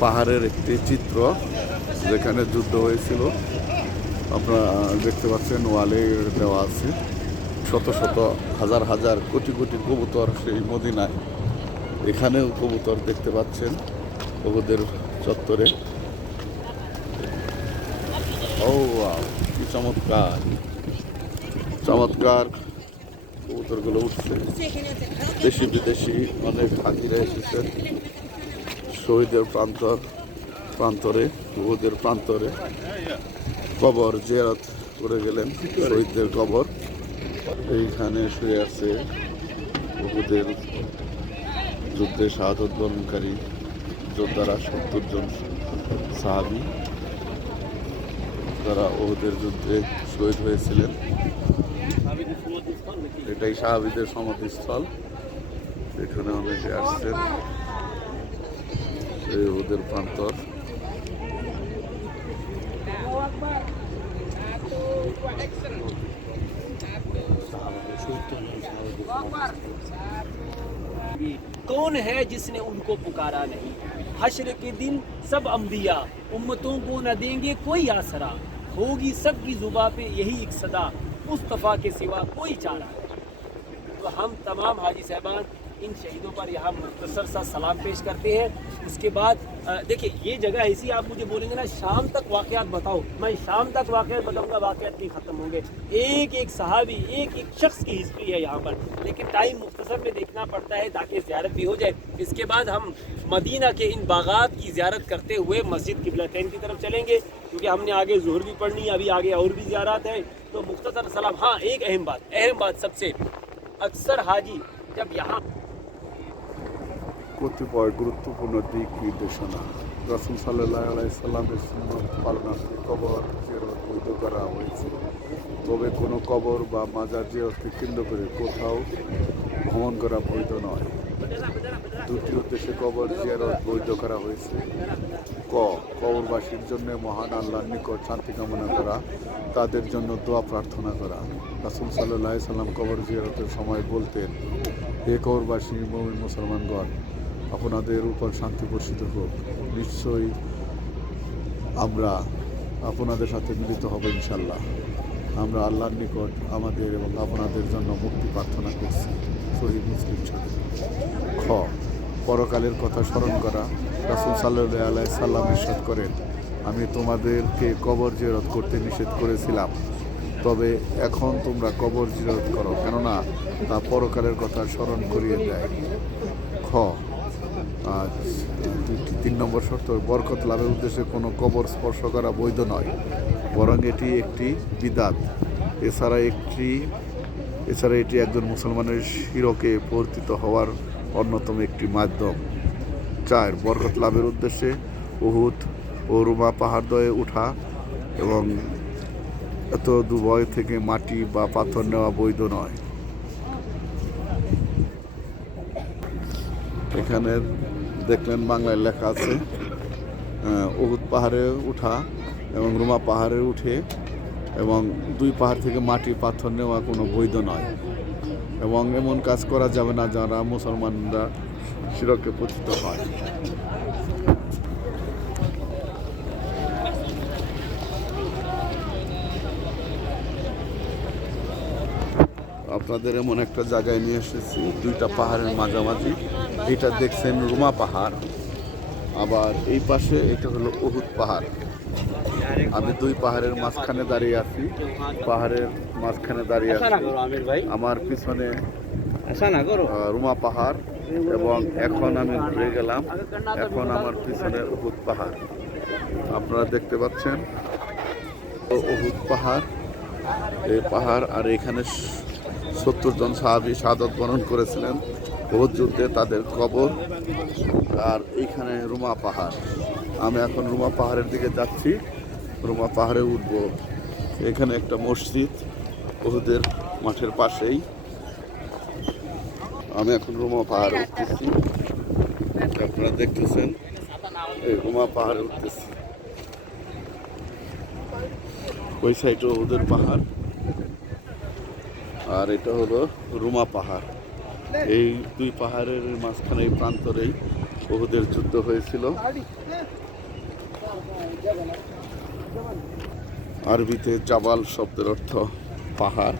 পাহাড়ের একটি চিত্র যেখানে যুদ্ধ হয়েছিল। আপনারা দেখতে পাচ্ছেন ওয়ালে দেওয়া আছে। শত শত হাজার হাজার কোটি কোটি কবুতর সেই মদিনায়। এখানেও কবুতর দেখতে পাচ্ছেন কবুদের চত্বরে। ও কি চমৎকার। চমৎকার কবুতরগুলো উঠছে। দেশি বিদেশি অনেক হাজিরা এসেছেন শহীদের প্রান্তর, প্রান্তরে, বহুদের প্রান্তরে কবর জিয়ারত করে গেলেন, শহীদদের কবর। এইখানে শুয়ে আছে বহুদের যুদ্ধে শাহাদত বরণকারী যোদ্ধারা, সত্তর জন সাহাবি। তারা ওদের যুদ্ধে শহীদ হয়েছিলেন। এটাই সাহাবিদের সমাধিস্থল। এখানে অনেকে আসছেন। ওদের প্রান্তর कौन है जिसने उनको पुकारा नहीं हश्र के दिन सब अम्बिया उम्मतों को न देंगे कोई आसरा होगी सबकी जुबा पे यही एक सदा मुस्तफ़ा के सिवा कोई चारा तो हम तमाम हाजी साहबान इन शहीदों पर यहाँ मुख्तसर सा सलाम पेश करते हैं। उसके बाद देखिए, ये जगह ऐसी आप मुझे बोलेंगे ना, शाम तक वाक़यात बताओ। मैं शाम तक वाक़यात बताऊँगा, वाक़यात नहीं ख़त्म होंगे। एक एक सहाबी एक एक शख्स की हिस्ट्री है यहाँ पर। लेकिन टाइम मुख्तसर में देखना पड़ता है ताकि ज़्यारत भी हो जाए। इसके बाद हम मदीना के इन बागात की ज़्यारत करते हुए मस्जिद किबलतैन की तरफ़ चलेंगे, क्योंकि हमने आगे जहर भी पढ़नी अभी आगे और भी ज़्यारत है। तो मुख्तर सलाम। हाँ एक अहम बात अहम बात सबसे। अक्सर हाजी, जब यहाँ কতিপয় গুরুত্বপূর্ণ দিক নির্দেশনা। রসুল সাল্লাহ আলাইসাল্লামের সুন্নত পালনার্থে কবর জিয়ারত বৈধ করা হয়েছে, তবে কোনো কবর বা মাজার জিয়ারতকে কেন্দ্র করে কোথাও ভ্রমণ করা বৈধ নয়। দুটি উদ্দেশ্যে কবর জিয়ারত বৈধ করা হয়েছে। ক, কবরবাসীর জন্য মহান আল্লাহর নিকট শান্তি কামনা করা, তাদের জন্য দোয়া প্রার্থনা করা। রাসুল সাল্লাহ সাল্লাম কবর জিয়ারতের সময় বলতেন, হে কবরবাসী মুসলমানগণ আপনাদের উপর শান্তি বর্ষিত হোক। নিশ্চয়ই আমরা আপনাদের সাথে মিলিত হব ইনশাল্লাহ আমরা আল্লাহর নিকট আমাদের এবং আপনাদের জন্য মুক্তি প্রার্থনা করছি। শহীদ মুসলিম ছবি খ, পরকালের কথা স্মরণ করা। রাসুল সাল্লাহ আলাই সাল্লাম নিষেধ করেন, আমি তোমাদেরকে কবর জিরত করতে নিষেধ করেছিলাম। তবে এখন তোমরা কবর জিরত করো। কেননা তা পরকালের কথা স্মরণ করিয়ে দেয়। খ তিন নম্বর শর্ত, বরকত লাভের উদ্দেশ্যে কোনো কবর স্পর্শ করা বৈধ নয়। বরং এটি একটি বিদাত। এছাড়া একটি এছাড়া এটি একজন মুসলমানের শিরকে পরিচিত হওয়ার অন্যতম একটি মাধ্যম। চার, বরকত লাভের উদ্দেশ্যে উহুদ ও রুমা পাহাড়দয়ে ওঠা এবং এত দুবয় থেকে মাটি বা পাথর নেওয়া বৈধ নয়। এখানে দেখলেন বাংলায় লেখা আছে ওহুদ পাহাড়ে উঠা এবং রুমা পাহাড়ে উঠে এবং দুই পাহাড় থেকে মাটি পাথর নেওয়া কোনো বৈধ নয়। এবং এমন কাজ করা যাবে না যারা মুসলমানরা শিরকে পতিত হয়। আপনাদের এমন একটা জায়গায় নিয়ে এসেছি দুইটা পাহাড়ের মাঝামাঝি। এটা দেখছেন রুমা পাহাড়। আবার এই পাশে এটা হলো উহুদ পাহাড়। আমি দুই পাহাড়ের মাঝখানে দাঁড়িয়ে আছি পাহাড়ের মাঝখানে দাঁড়িয়ে আছি। আমার পিছনে রুমা পাহাড় এবং এখন আমি ঘুরে গেলাম এখন আমার পিছনে উহুদ পাহাড়। আপনারা দেখতে পাচ্ছেন উহুদ পাহাড় এই পাহাড় আর এখানে সত্তর জন সাহাবি সাদত বরণ করেছিলেন। বহুত যুদ্ধে তাদের কবর আর এইখানে রুমা পাহাড়। আমি এখন রুমা পাহাড়ের দিকে যাচ্ছি। রুমা পাহাড়ে উঠব। এখানে একটা মসজিদ উহুদের মাঠের পাশেই। আমি এখন রুমা পাহাড়ে উঠতেছি। আপনারা দেখতেছেন, এই রুমা পাহাড়ে উঠতেছি। ওই সাইডে ওদের পাহাড়। আর এটা হলো রুমা পাহাড়। এই দুই পাহাড়ের মাঝখানে এই প্রান্তরেই বহুদের যুদ্ধ হয়েছিল। আরবিতে জাবাল শব্দের অর্থ পাহাড়।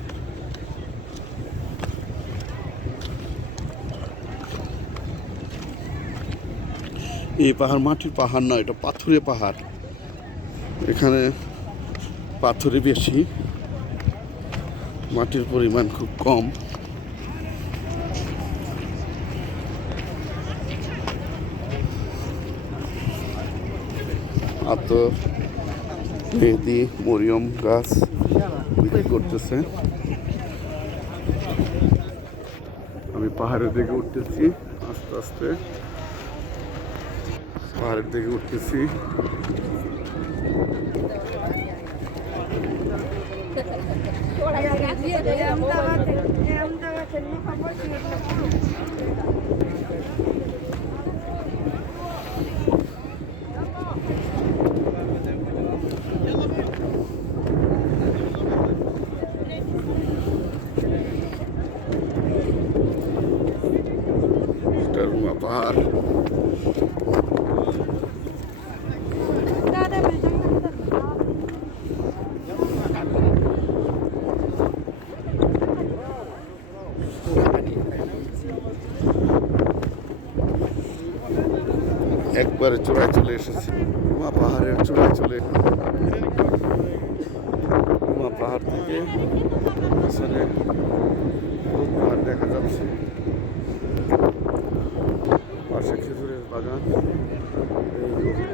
এই পাহাড় মাটির পাহাড় নয়, এটা পাথুরে পাহাড়। এখানে পাথরে বেশি। মাটির পরিমাণ খুব কম। তো মেহেদি, মরিয়ম গাছ বিক্রি করতেছে। আমি পাহাড়ের দিকে উঠতেছি, আস্তে আস্তে। পাহাড়ের দিকে উঠতেছি। Thank you. একবারে চূড়ায় চলে এসেছে। রুমা পাহাড়ের চূড়ায় চলে রুমা পাহাড় থেকে পিছনে পাহাড় দেখা যাচ্ছে। পাশে খেজুরের বাগান। এই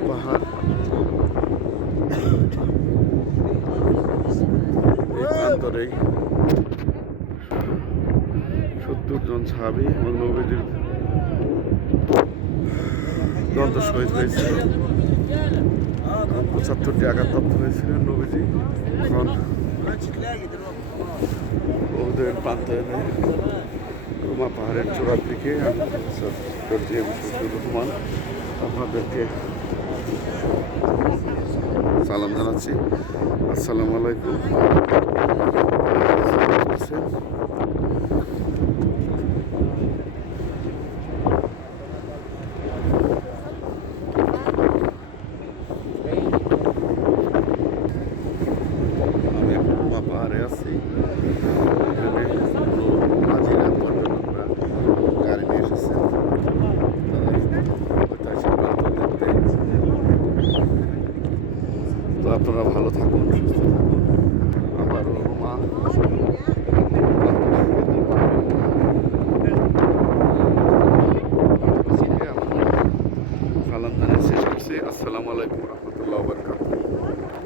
পাহাড়। এই প্রান্তরেই সত্তর জন সাহাবি এবং নবীজির দন্ত শহীদ হয়েছিল। পঁচাত্তরটি আঘাতপ্রাপ্ত হয়েছিলেন নবীজি। এখন প্রান্তে রুমা পাহাড়ের চূড়ার দিকে রহমান আপনাদেরকে সালাম জানাচ্ছি। আসসালামু আলাইকুম আমি এখন রুমা পাহাড়ে আছি এখানে কোনো হাজিরা পর্যটকরা গাড়ি নিয়ে এসেছে তারা হয়তো এসে প্রান্ত দেখতে। তো আপনারা ভালো থাকুন, সুস্থ থাকুন। আবার মা সালাম জানিয়ে শেষ করছি আসসালামু আলাইকুম। রহমতুল্লাহ বরকাত